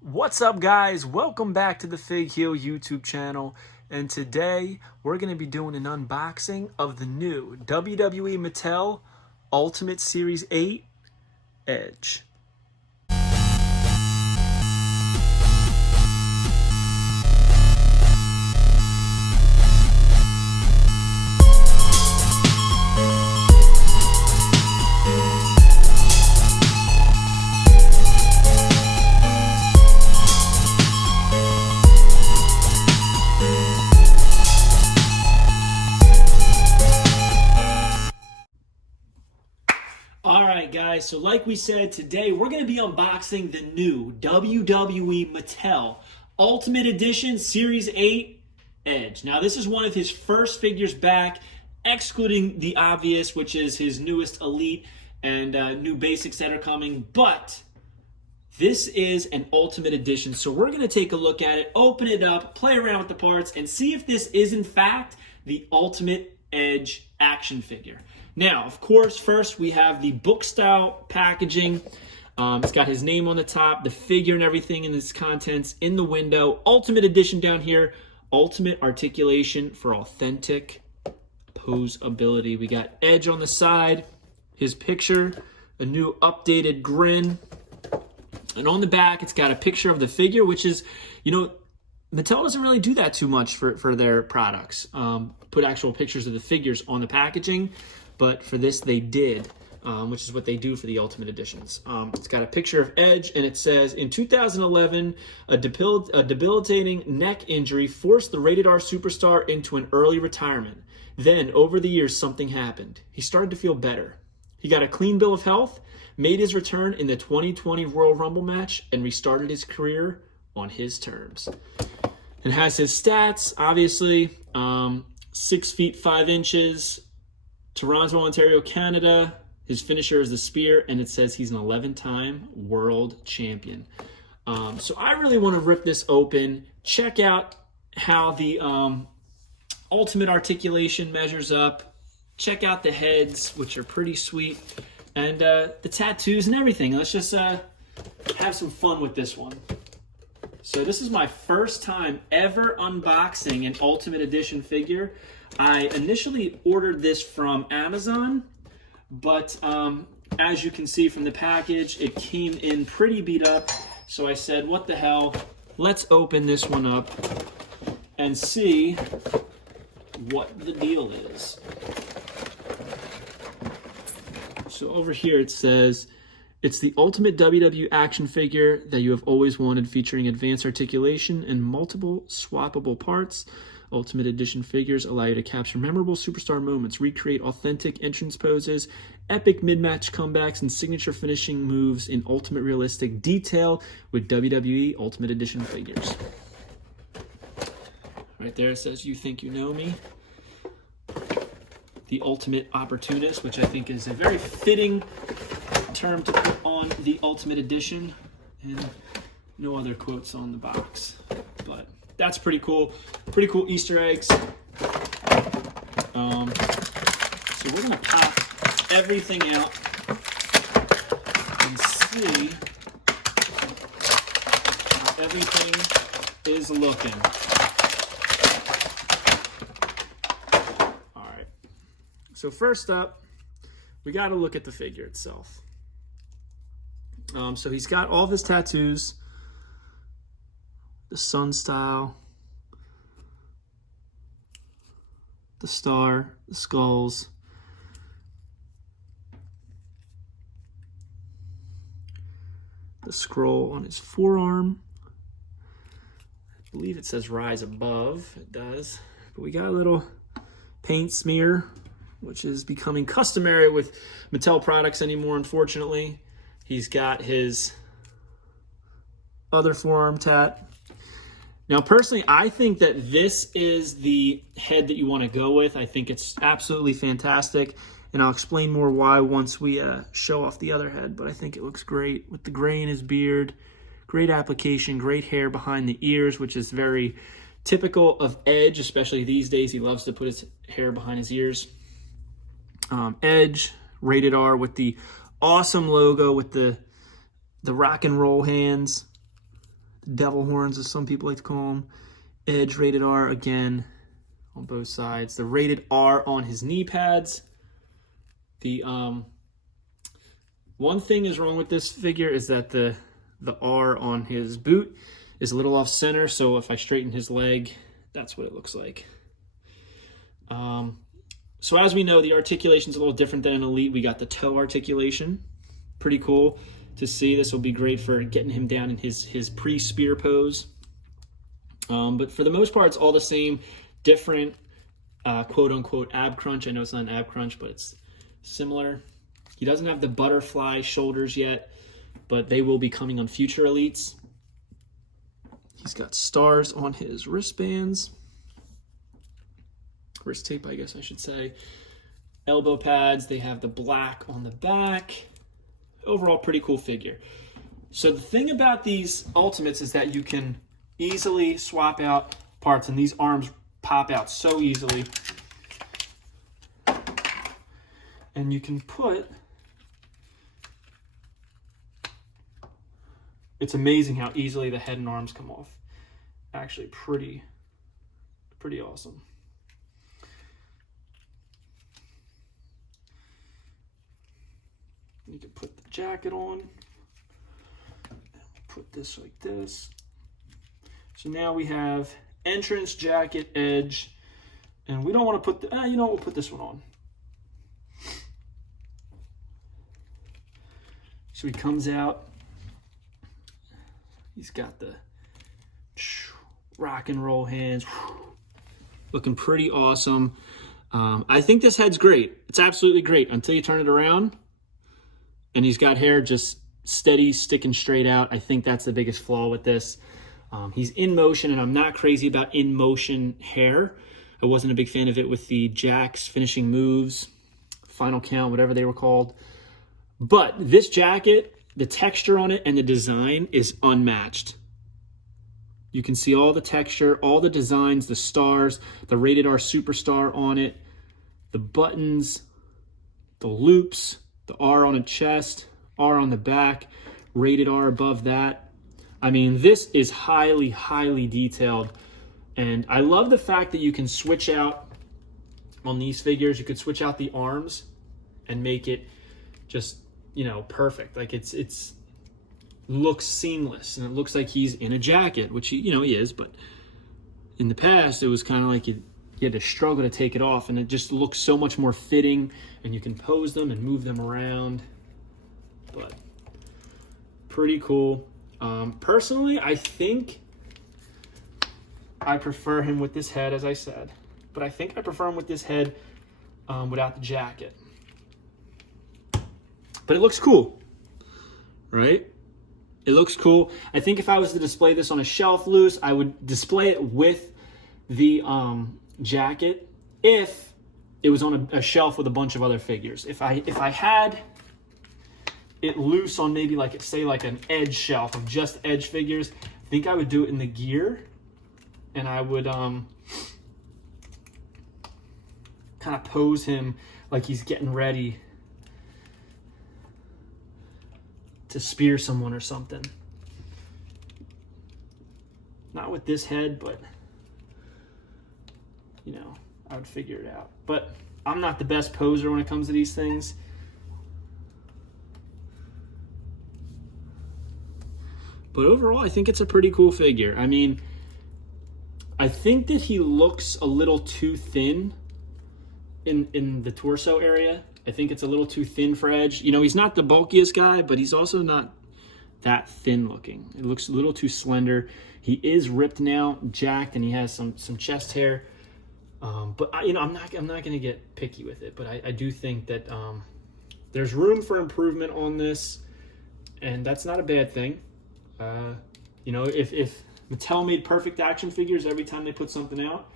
What's up, guys? Welcome back to the Fig Heel YouTube channel, and today we're going to be doing an unboxing of the new WWE Mattel Ultimate Series 8 Edge. Alright guys, so like we said, today we're going to be unboxing the new WWE Mattel Ultimate Edition Series 8 Edge. Now this is one of his first figures back, excluding the obvious, which is his newest Elite and new basics that are coming, but this is an Ultimate Edition, so we're going to take a look at it, open it up, play around with the parts, and see if this is in fact the Ultimate Edge action figure. Now, of course, first we have the book-style packaging. It's got his name on the top, the figure and everything in its contents in the window. Ultimate Edition down here. Ultimate articulation for authentic posability. We got Edge on the side, his picture, a new updated grin. And on the back, it's got a picture of the figure, which is, you know, Mattel doesn't really do that too much for their products. Put actual pictures of the figures on the packaging. But for this, they did, which is what they do for the Ultimate Editions. It's got a picture of Edge, and it says, in 2011, a debilitating neck injury forced the rated R superstar into an early retirement. Then, over the years, something happened. He started to feel better. He got a clean bill of health, made his return in the 2020 Royal Rumble match, and restarted his career on his terms. It has his stats, obviously, 6 feet 5 inches, Toronto, Ontario, Canada. His finisher is the spear, and it says he's an 11-time world champion. So I really want to rip this open, check out how the ultimate articulation measures up, check out the heads, which are pretty sweet, and the tattoos and everything. Let's just have some fun with this one. So this is my first time ever unboxing an Ultimate Edition figure. I initially ordered this from Amazon, but as you can see from the package, it came in pretty beat up. So I said, what the hell, let's open this one up and see what the deal is. So over here it says, it's the ultimate WWE action figure that you have always wanted, featuring advanced articulation and multiple swappable parts. Ultimate Edition figures allow you to capture memorable superstar moments, recreate authentic entrance poses, epic mid-match comebacks, and signature finishing moves in ultimate realistic detail with WWE Ultimate Edition figures. Right there it says, you think you know me. The Ultimate Opportunist, which I think is a very fitting term to put on the Ultimate Edition, and no other quotes on the box, but that's pretty cool Easter eggs. So we're gonna pop everything out and see how everything is looking. All right, so first up, we got to look at the figure itself. So he's got all of his tattoos, the sun style, the star, the skulls, the scroll on his forearm. I believe it says rise above. It does. But we got a little paint smear, which is becoming customary with Mattel products anymore, unfortunately. He's got his other forearm tat. Now, personally, I think that this is the head that you want to go with. I think it's absolutely fantastic, and I'll explain more why once we show off the other head, but I think it looks great with the gray in his beard. Great application, great hair behind the ears, which is very typical of Edge, especially these days. He loves to put his hair behind his ears. Edge, rated R, with the awesome logo with the rock and roll hands. devil horns, as some people like to call them. Edge rated R again on both sides. The rated R on his knee pads. The one thing is wrong with this figure is that the R on his boot is a little off center, so if I straighten his leg, that's what it looks like. So as we know, the articulation's a little different than an Elite. We got the toe articulation. Pretty cool to see. This will be great for getting him down in his pre-spear pose. But for the most part, it's all the same, different quote-unquote ab crunch. I know it's not an ab crunch, but it's similar. He doesn't have the butterfly shoulders yet, but they will be coming on future Elites. He's got stars on his wristbands. Wrist tape, I guess I should say. Elbow pads, they have the black on the back. Overall, pretty cool figure. So the thing about these Ultimates is that you can easily swap out parts, and these arms pop out so easily. And you can put... It's amazing how easily the head and arms come off. Actually, pretty awesome. You can put the jacket on. Put this like this. So now we have entrance, jacket, edge, and we don't want to put the, you know what, we'll put this one on. So he comes out. He's got the rock and roll hands. Looking pretty awesome. I think this head's great. It's absolutely great until you turn it around and he's got hair just steady, sticking straight out. I think that's the biggest flaw with this. He's in motion, and I'm not crazy about in motion hair. I wasn't a big fan of it with the Jack's finishing moves, final count, whatever they were called. But this jacket, the texture on it and the design is unmatched. You can see all the texture, all the designs, the stars, the rated R superstar on it, the buttons, the loops, the R on the chest, R on the back, rated R above that. I mean, this is highly, highly detailed. And I love the fact that you can switch out on these figures. You could switch out the arms and make it just, you know, perfect. Like it's looks seamless, and it looks like he's in a jacket, which he is, but in the past it was kind of like you had to struggle to take it off, and it just looks so much more fitting, and you can pose them and move them around. But pretty cool. Personally, I think I prefer him with this head, as I said, but I think I prefer him with this head without the jacket. But it looks cool, right? It looks cool. I think if I was to display this on a shelf loose, I would display it with the jacket if it was on a shelf with a bunch of other figures. If I had it loose on maybe like, say, like an Edge shelf of just Edge figures, I think I would do it in the gear, and I would kind of pose him like he's getting ready to spear someone or something. Not with this head, but I would figure it out. But I'm not the best poser when it comes to these things. But overall, I think it's a pretty cool figure. I mean, I think that he looks a little too thin in the torso area. I think it's a little too thin for Edge. He's not the bulkiest guy, but he's also not that thin looking. It looks a little too slender. He is ripped now, jacked, and he has some chest hair. But I'm not going to get picky with it. But I do think that there's room for improvement on this, and that's not a bad thing. If Mattel made perfect action figures every time they put something out,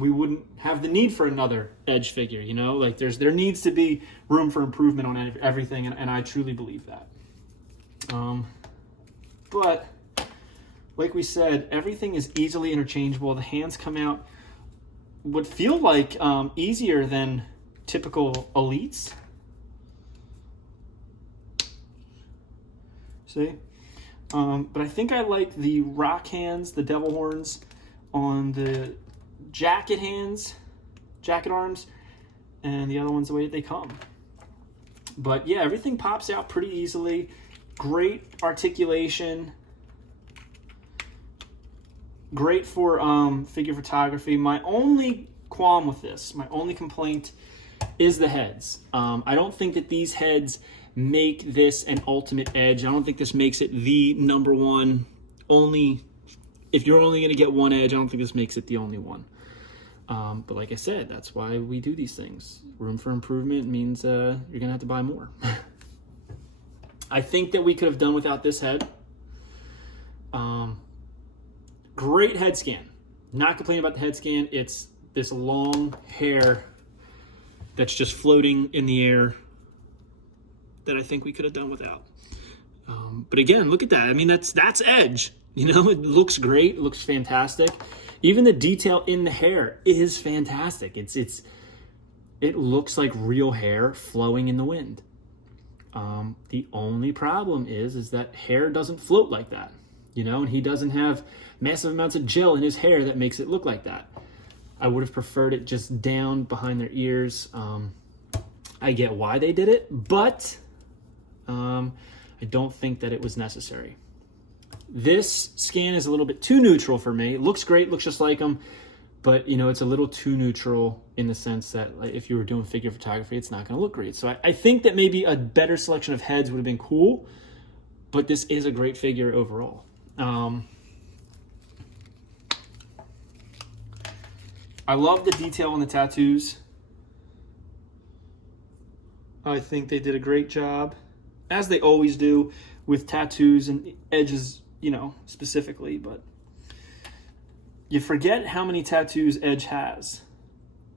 we wouldn't have the need for another Edge figure. Like there needs to be room for improvement on everything, and I truly believe that. But like we said, everything is easily interchangeable. The hands come out would feel like easier than typical Elites. See? But I think I like the rock hands, the devil horns on the jacket hands, jacket arms, and the other ones the way they come. But yeah, everything pops out pretty easily. Great articulation. Great for figure photography. My only qualm with this, my only complaint is the heads. I don't think that these heads make this an Ultimate Edge. I don't think this makes it the number one. Only if you're only going to get one edge, I don't think this makes it the only one. But like I said, that's why we do these things. Room for improvement means you're going to have to buy more. I think that we could have done without this head. Great head scan. Not complaining about the head scan. It's this long hair that's just floating in the air that I think we could have done without. But again, look at that. I mean, that's Edge. You know, it looks great. It looks fantastic. Even the detail in the hair is fantastic. It looks like real hair flowing in the wind. The only problem is that hair doesn't float like that, you know, and he doesn't have massive amounts of gel in his hair that makes it look like that. I would have preferred it just down behind their ears. I get why they did it, but I don't think that it was necessary. This scan is a little bit too neutral for me. It looks great, looks just like them, but you know, it's a little too neutral in the sense that like, if you were doing figure photography, it's not going to look great. So I think that maybe a better selection of heads would have been cool, but this is a great figure overall. I love the detail on the tattoos. I think they did a great job, as they always do with tattoos and edges, you know, specifically, but you forget how many tattoos Edge has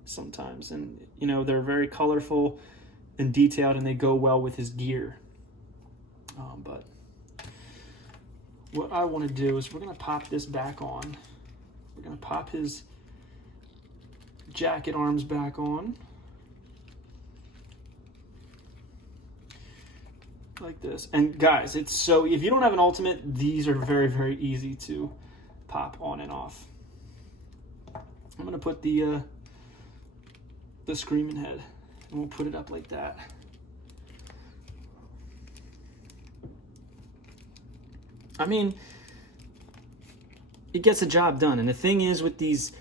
sometimes. And, you know, they're very colorful and detailed and they go well with his gear. But what I want to do is we're going to pop this back on. We're going to pop his jacket arms back on. Like this. And guys, it's so, if you don't have an Ultimate, these are very, very easy to pop on and off. I'm going to put the Screaming Head, and we'll put it up like that. I mean, it gets the job done. And the thing is with these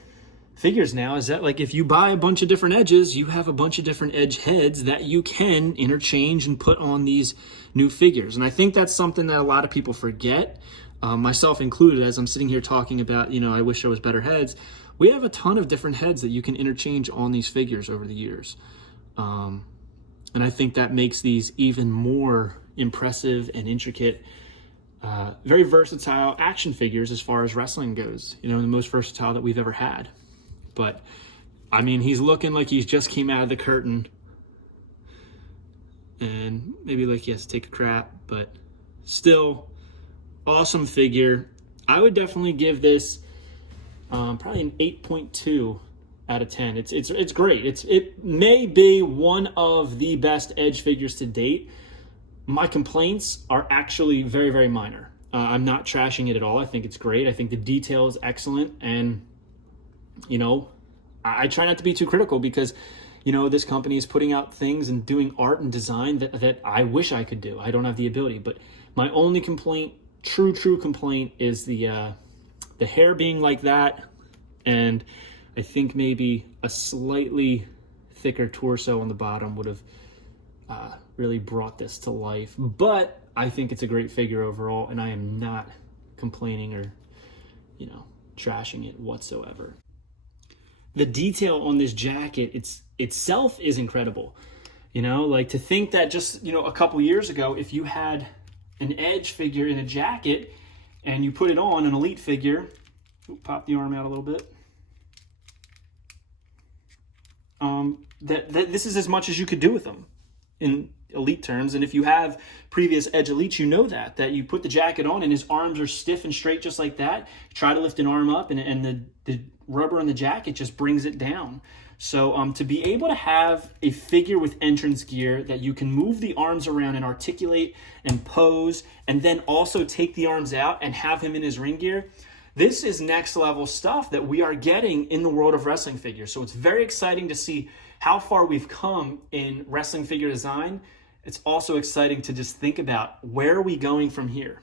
figures now is that, like, if you buy a bunch of different edges, you have a bunch of different edge heads that you can interchange and put on these new figures. And I think that's something that a lot of people forget, myself included, as I'm sitting here talking about, you know, I wish there was better heads. We have a ton of different heads that you can interchange on these figures over the years. And I think that makes these even more impressive and intricate, very versatile action figures as far as wrestling goes. You know, the most versatile that we've ever had. But, I mean, he's looking like he's just came out of the curtain. And maybe like he has to take a crap, but still, awesome figure. I would definitely give this probably an 8.2 out of 10. It's great. It may be one of the best Edge figures to date. My complaints are actually very, very minor. I'm not trashing it at all. I think it's great. I think the detail is excellent. And, you know, I try not to be too critical because, you know, this company is putting out things and doing art and design that I wish I could do. I don't have the ability. But my only complaint, true complaint, is the hair being like that. And I think maybe a slightly thicker torso on the bottom would have really brought this to life. But I think it's a great figure overall, and I am not complaining or, you know, trashing it whatsoever. The detail on this jacket itself is incredible. You know, like to think that just, you know, a couple years ago, if you had an Edge figure in a jacket and you put it on an Elite figure, pop the arm out a little bit, that this is as much as you could do with them. in Elite terms. And if you have previous Edge Elites, you know that you put the jacket on and his arms are stiff and straight just like that. Try to lift an arm up and the rubber on the jacket just brings it down. So to be able to have a figure with entrance gear that you can move the arms around and articulate and pose, and then also take the arms out and have him in his ring gear, this is next level stuff that we are getting in the world of wrestling figures. So it's very exciting to see how far we've come in wrestling figure design. It's also exciting to just think about, where are we going from here?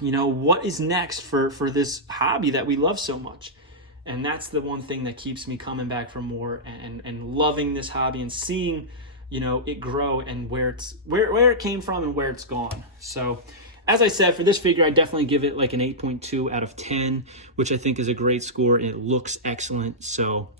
You know, what is next for this hobby that we love so much? And that's the one thing that keeps me coming back for more and loving this hobby and seeing, you know, it grow and where it came from and where it's gone. So as I said, for this figure, I definitely give it like an 8.2 out of 10, which I think is a great score, and it looks excellent. So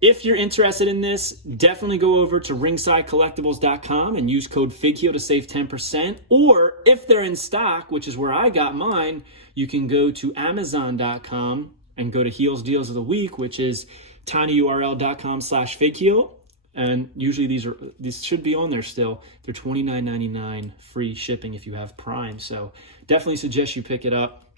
if you're interested in this, definitely go over to ringsidecollectibles.com and use code FIGHEAL to save 10%. Or if they're in stock, which is where I got mine, you can go to amazon.com and go to Heels Deals of the Week, which is tinyurl.com/FigHeal. And usually these should be on there still. They're $29.99 free shipping if you have Prime. So definitely suggest you pick it up.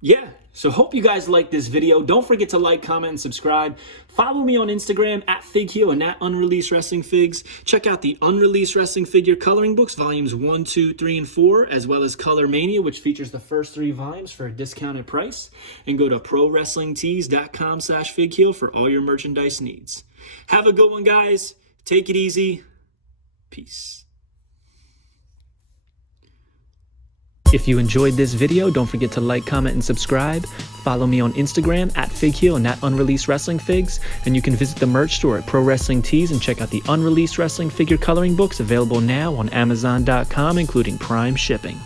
Yeah, so hope you guys like this video. Don't forget to like, comment, and subscribe. Follow me on Instagram at FigHeal and at Unreleased Wrestling Figs. Check out the Unreleased Wrestling Figure Coloring Books, volumes 1, 2, 3, and 4, as well as Color Mania, which features the first 3 volumes for a discounted price. And go to prowrestlingtees.com/FigHeal for all your merchandise needs. Have a good one, guys. Take it easy. Peace. If you enjoyed this video, don't forget to like, comment, and subscribe. Follow me on Instagram at FigHeal and at Unreleased Wrestling Figs. And you can visit the merch store at Pro Wrestling Tees and check out the Unreleased Wrestling Figure Coloring Books available now on Amazon.com, including Prime shipping.